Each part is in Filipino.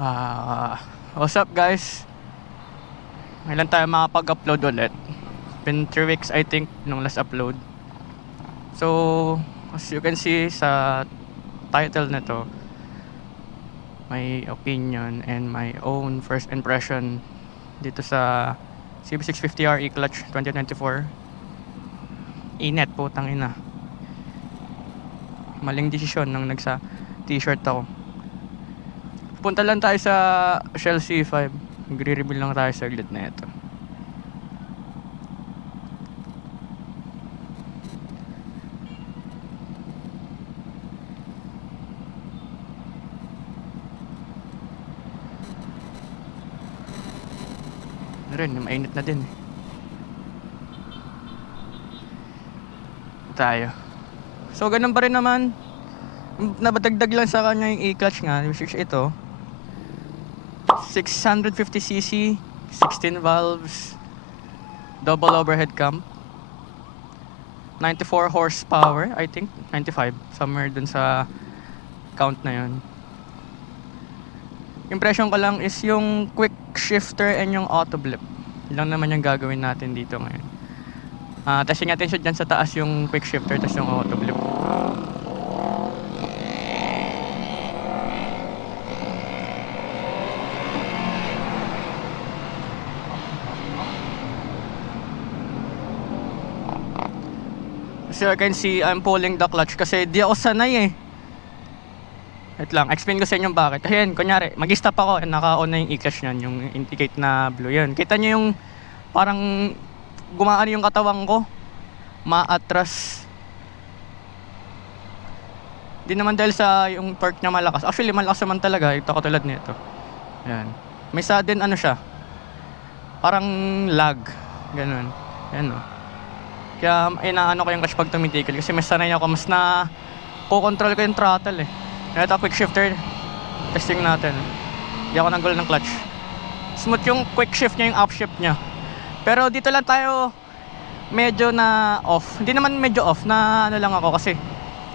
What's up guys? Ngayon tayo makapag-upload ulit. Been 3 weeks I think nung last upload. So as you can see sa title na to, my opinion and my own first impression dito sa CB650R E-Clutch 2024. Init, putang ina. Maling desisyon nang nagsa t-shirt ako. Punta lang tayo sa Shell C5. Magre-reveal lang tayo sa saglit na ito. Ano rin, mainit na din. Tayo. So ganun pa rin naman. Nabadagdag lang sa kanya yung E-Clutch nga, which is ito. 650cc, 16 valves, double overhead cam, 94 horsepower, I think 95, somewhere dun sa count na yun. Impression ko lang is yung quick shifter and yung auto blip. Yun lang naman yung gagawin natin dito ngayon. Testing natin siya dyan sa taas yung quick shifter, tas yung auto blip. So you can see I'm pulling the clutch kasi di ako sanay eh. Wait lang, explain ko sa inyo bakit. Ayan, kunyari, mag-stop ako, naka-on na yung E-Clutch nyan, yung indicate na blue yun. Kita nyo yung parang gumaan yung katawang ko, maatras. Di naman dahil sa yung torque niya malakas. Actually, malakas naman talaga, ito katulad nito. Ayan. May sudden ano siya, parang lag, ganun. Ayan o. Kaya inaano ko yung clutch pag tumitigil kasi mas sanay ako, mas na kukontrol ko yung throttle eh. Kaya ito quick shifter, testing natin. Hindi ako nanggulo ng clutch. Smooth yung quick shift niya, yung upshift niya. Pero dito lang tayo medyo na off. Hindi naman medyo off, na ano lang ako kasi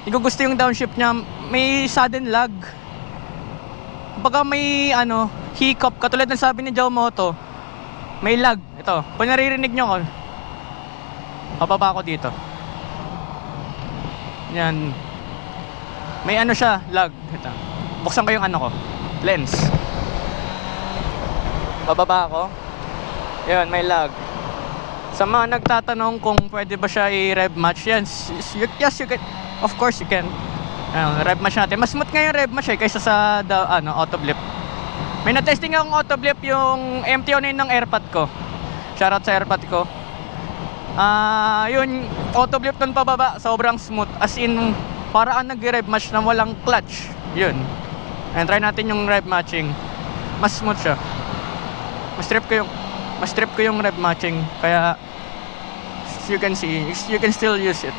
hindi ko gusto yung downshift niya, may sudden lag. Baka may ano, hiccup, katulad ng sabi ni Jawmoto, may lag. Ito, kung naririnig nyo ko, pababa ko dito. Yan. May ano siya, lag. Ito. Buksan ko yung ano ko, lens. Bababa ako. Yan, may lag. Sa mga nagtatanong kung pwede ba siya i-rev match, yan. Yes, you can. Of course you can. Rev match natin. Mas smooth nga yung rev match eh, kaysa sa auto blip. May na-testing akong auto blip yung MTO na yun ng airpod ko. Shoutout sa airpod ko. Yun, auto blip nun pababa, sobrang smooth. As in, paraan nag-rev match na walang clutch. Yun. And try natin yung rev matching. Mas smooth siya. Mas trip ko yung rev matching. Kaya, as you can see, you can still use it.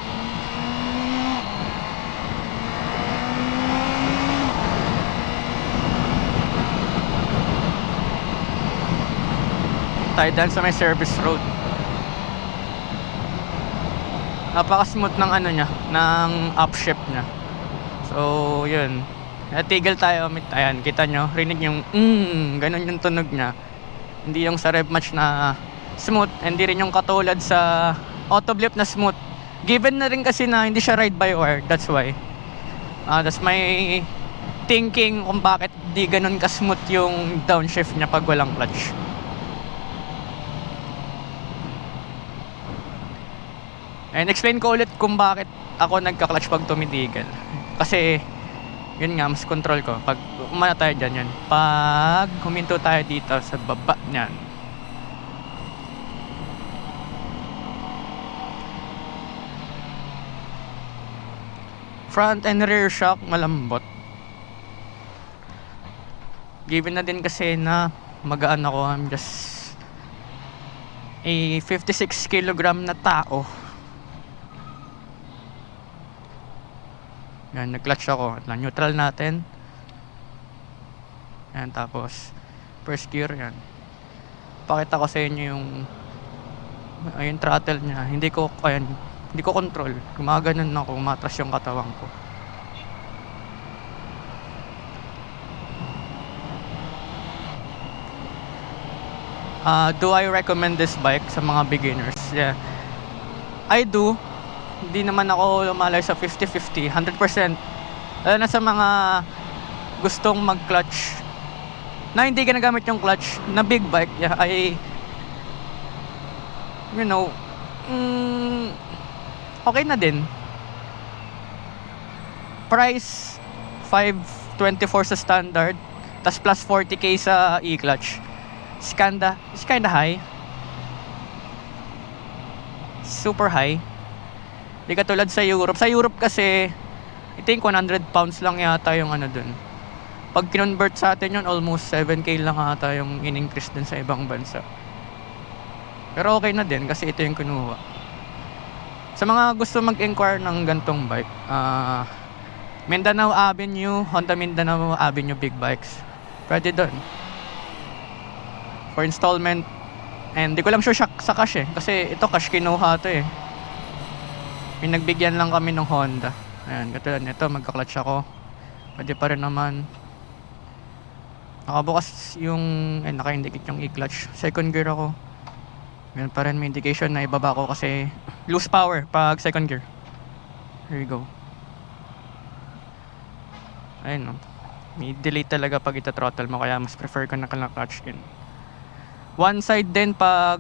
Tayo dyan sa may service road. Napaka-smooth ng ano niya, ng upshift niya. So, yun. Natigil tayo, ayan, kita nyo, rinig yung ganun yung tunog niya. Hindi yung sa rev match na smooth, hindi rin yung katulad sa auto blip na smooth. Given na rin kasi na hindi siya ride by wire, that's why. That's my thinking kung bakit di ganun ka-smooth yung downshift niya pag walang clutch. And explain ko ulit kung bakit ako nagka-clutch pag tumitigil. Kasi, yun nga, mas control ko. Pag umana tayo dyan, yun. Pag huminto tayo dito sa baba niyan. Front and rear shock, malambot. Given na din kasi na magaan ako, I'm just a 56 kilogram na tao. Yan, nag-clutch ako. Neutral natin. Yan, tapos first gear, yan. Pakita ko sa inyo yung throttle niya. Hindi ko control. Gumaganon ako, umatras yung katawan ko. Do I recommend this bike sa mga beginners? Yeah, I do. Hindi naman ako lumalay sa 50-50, 100%. Lalo na sa mga gustong mag-clutch na hindi ginagamit yung clutch na big bike. Yeah, you know, okay na din. Price 524 sa standard, tas plus 40k sa e-clutch. It's kinda high. Super high. Di katulad sa Europe. Sa Europe kasi, I think 100 pounds lang yata yung ano dun. Pag kinonvert sa atin yun, almost 7k lang ata yung in-increase dun sa ibang bansa. Pero okay na din kasi ito yung kinuha. Sa mga gusto mag-inquire ng gantong bike, Mindanao Avenue, Honda Mindanao Avenue Big Bikes. Pwede doon. For installment. And di ko lang sure sa cash eh. Kasi ito cash kinuha to eh. May nagbigyan lang kami ng Honda. Ayan, katulad nito, magka-clutch ako. Pwede pa rin naman. Nakabukas yung, naka-indicate yung e-clutch. Second gear ako. Meron pa rin may indication na ibaba ko kasi lose power pag second gear. Here we go. Ayun no. May delay talaga pag ita-throttle mo, kaya mas prefer ko na clutch in. One side din pag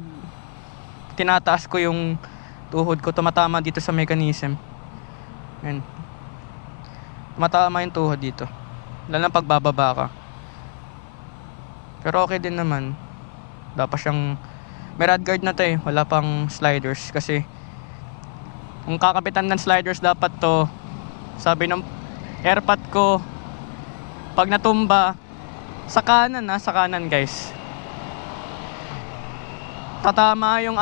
tinataas ko yung tuhod ko, tumatama dito sa mechanism. Ayan. Tumatama yung tuhod dito. Lalo na pag bababa ka. Pero okay din naman. Dapat siyang may rad guard na to eh. Wala pang sliders kasi kung kakapitan ng sliders dapat to, sabi ng airpot ko, pag natumba sa kanan sa kanan guys, tatama yung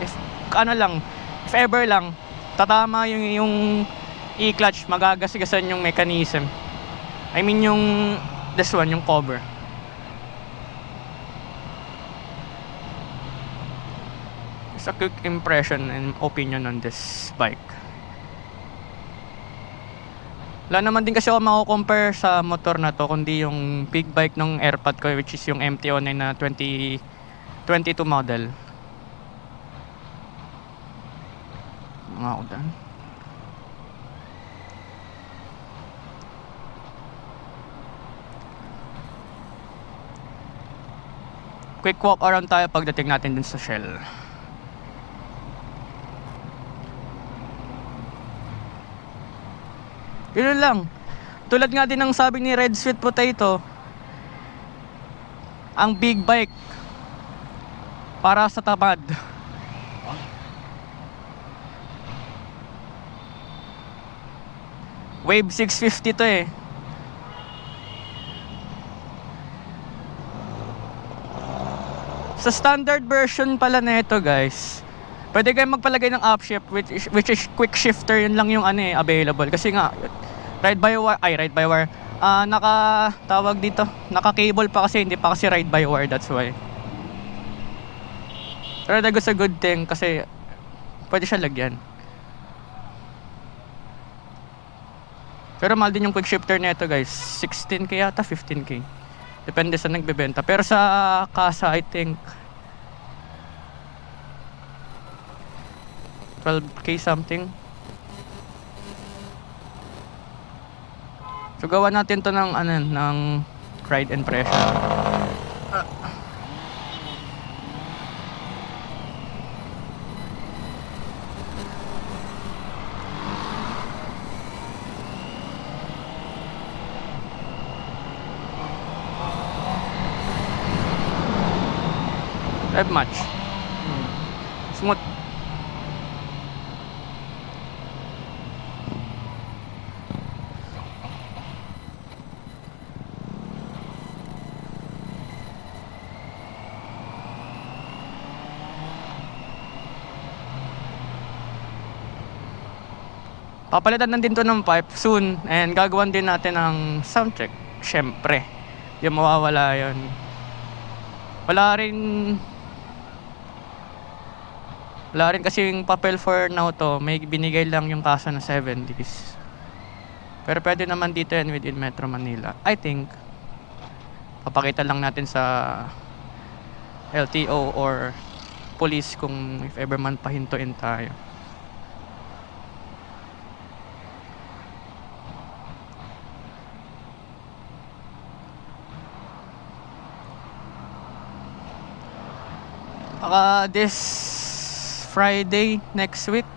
if ever lang tatama yung e-clutch, magagasgasan yung mechanism. I mean yung this one, yung cover. Just a quick impression and opinion on this bike. Wala naman din kasi ako mako-compare sa motor na to, kundi yung big bike ng airpot ko, which is yung MT-09 na 2022 model. Mga udan. Quick walk around tayo pagdating natin dun sa Shell. Yun lang. Tulad nga din ng sabi ni Red Sweet Potato, ang big bike para sa tamad. Wave 650 to eh. Sa standard version pala na ito guys, pwede kayong magpalagay ng upshift which is quick shifter, yun lang yung available. Kasi nga ride by wire, naka-tawag dito, naka-cable pa kasi, hindi pa kasi ride by wire, that's why. Pero that's a good thing kasi pwede siya lagyan. Pero mahal din yung quick shifter nito guys, 16k yata, 15k. Depende sa nagbebenta. Pero sa kasa, I think 12k something. So gawa natin to ng ride and pressure. Not much. Smooth. Papalitan na din to ng pipe soon and gagawan din natin ng sound check. Syempre, yung mawawala yun. Wala rin kasi yung papel for now to, may binigay lang yung kasa na 70s. Pero pwede naman dito yan within Metro Manila. I think papakita lang natin sa LTO or police kung if ever man pahintuin tayo. This Friday next week,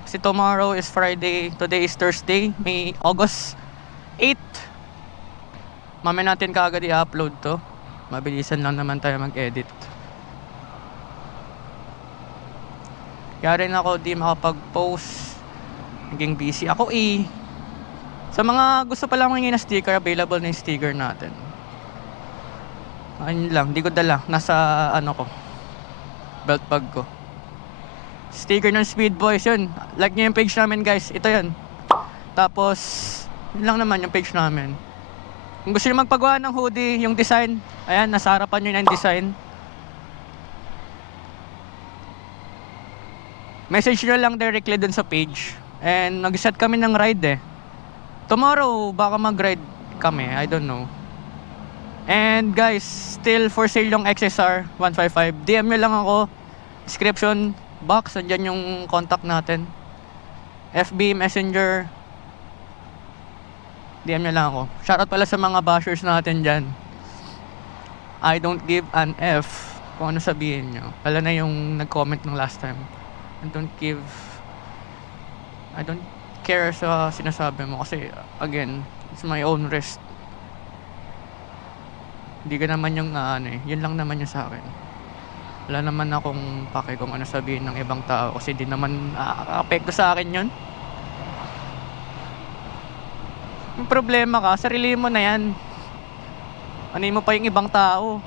kasi tomorrow is Friday, today is Thursday, May August 8. Mamaya natin kaagad i-upload to. Mabilisan lang naman tayo mag-edit. Kaya rin ako di makapag-post. Naging busy ako Sa mga gusto pa lang ng sticker, available na yung sticker natin. Ayun lang, di ko dala. Nasa ko, belt bag ko. Sticker ng Speed Boys yun. Like nyo yung page namin guys. Ito yun. Tapos yun lang naman yung page namin. Kung gusto nyo magpagawa ng hoodie, yung design, ayan, nasa harapan nyo na yung design. Message nyo lang directly dun sa page. And nag-set kami ng ride Tomorrow baka mag-ride kami, I don't know. And guys, still for sale yung XSR 155. DM nyo lang ako. Description box, andyan yung contact natin. FB, Messenger. DM nyo lang ako. Shoutout pala sa mga bashers natin dyan. I don't give an F kung ano sabihin nyo. Lalo na yung nag-comment ng last time. I don't care sa sinasabi mo. Kasi again, it's my own risk. Hindi ka naman yung yun lang naman yung sa akin. Wala naman akong pake kung ano sabihin ng ibang tao. Kasi di naman apekto sa akin yun. Yung problema ka, sarili mo na yan. Ano mo pa yung ibang tao?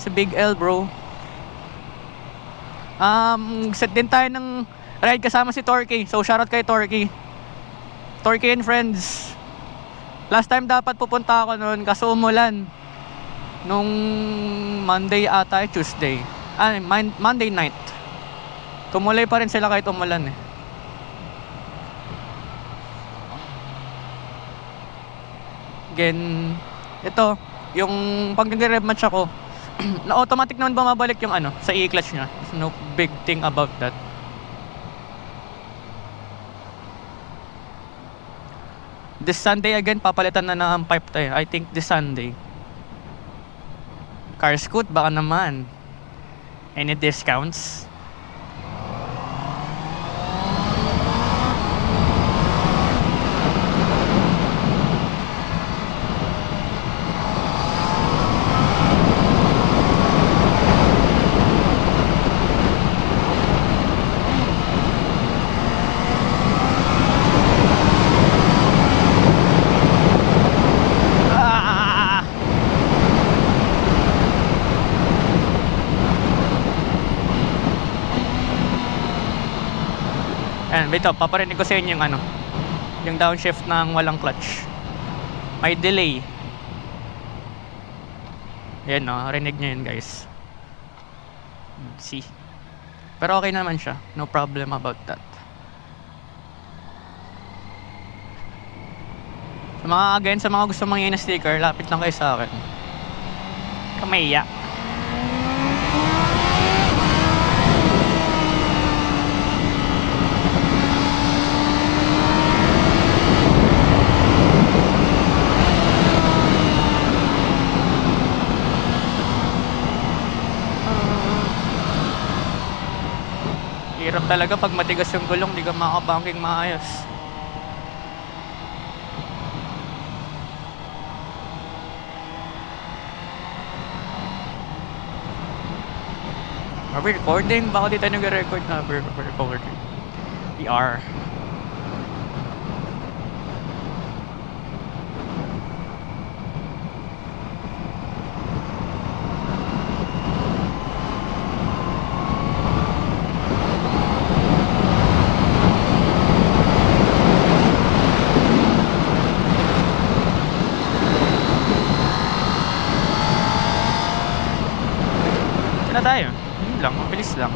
Sa Big L, bro. Set din tayo ng ride kasama si Torky. So shoutout kay Torky. Torky and friends. Last time dapat pupunta ako noon kaso umulan. Nung Monday ata, Tuesday. Monday night. Tumuloy pa rin sila kahit umulan Again, ito, yung pag nagre-rev match ako, na automatic naman bumabalik yung sa e-clutch niya. There's no big thing about that. This Sunday again, papalitan na ng pipe tayo. I think this Sunday. Car Scoot, baka naman. Any discounts? Ayan, ito, paparinig ko sa inyo yung yung downshift ng walang clutch. May delay. Ayan rinig nyo yun guys. See? Pero okay naman siya. No problem about that. Sa mga gusto mangyayin na sticker, lapit lang kayo sa akin. Kamaya. Hirap talaga pag matigas yung gulong, di ka makabangking maayos. Are we recording? Baka di tayo nag-record na. We're recording. We are. Na tayo. Yun lang, mabilis lang.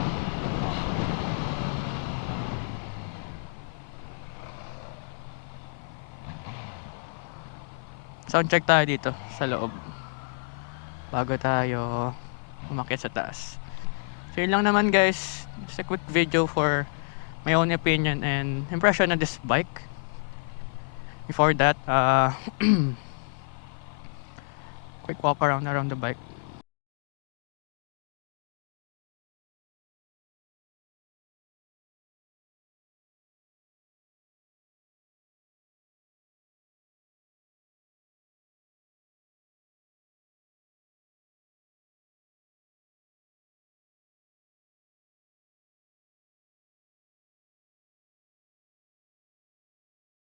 Sound check tayo dito sa loob. Bago tayo umakyat sa taas. So yun lang naman guys, just a quick video for my own opinion and impression on this bike. Before that, quick walk around the bike.